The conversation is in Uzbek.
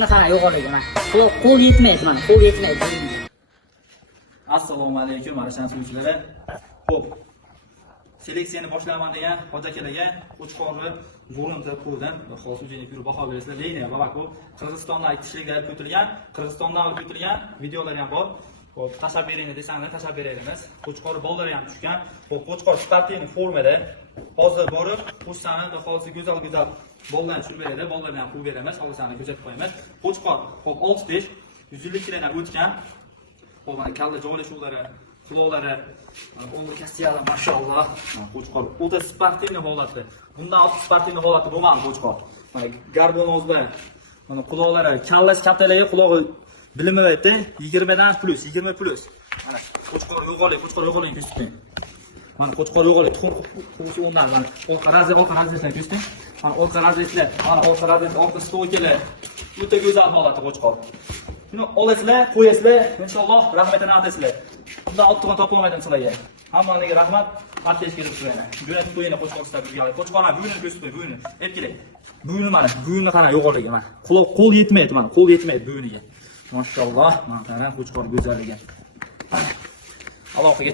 Qara yo'qoligi mana. Qo'l yetmaydi mana, qo'l yetmaydi. Assalomu alaykum arashan suvchilari. Xo'p. Seleksiyani boshlaman degan hoji akalarga Qo'chqorni Voronta qo'ldan hozir o'zingiz yurib baho berasizlar. Leyna Babako Qirg'izistondan aytishliklar olib o'tilgan, Qirg'izistondan olib o'tilgan videolar ham bor. Xo'p, tashab beringlar desangiz tashab beramiz. Qo'chqor bollari ham tushgan. Xo'p, Qo'chqor sportni formada hozir borib, qo'shsani va hozir go'zal bollarni tushirib beradi. Bollarni ham qo'yib beramiz. Hozirni ko'rsatib qo'yamiz. Qo'chqor xo'p 6-5 100 kilodan o'tgan. Xo'p, mana kalla joylashuvlari, quloqlari, o'nga kastiyalar mashalloh. Qo'chqor o'ta sportni holatda. Bundan ortiq sportni holatda bo'lmadi Qo'chqor. Mana garbonozlar, mana quloqlari, kallasi kattalarga qulog'i bilinmayapti. 20 dan plus, 20 plus. Mana Qo'chqor yo'qoling ko'rsating. Mana Qo'chqor yo'qoling, xususiy o'rnlar, mana orqa razretlar ko'rsating. Mana orqa razretlar, orqa stoykalar. O'ta go'zal holatda Qo'chqor. Shuni olasizlar, qo'yasizlar, inshaalloh rahmatini aytasizlar. Bundan ortiqni topolmaydim sizlarga. Hammangizga rahmat, partesh kelib turayman. Jo'natib qo'yinglar Qo'chqorlar birga. Qo'chqorlar bo'yini ko'rsatib qo'y, bo'yini. Ep keling. Bo'yini mana, bo'yini qara yo'qoligi mana. Qo'l yetmaydi mana, qo'l yetmaydi bo'yiniga. Mashalloh, mana qara Qo'chqor go'zalligi. Aloqaga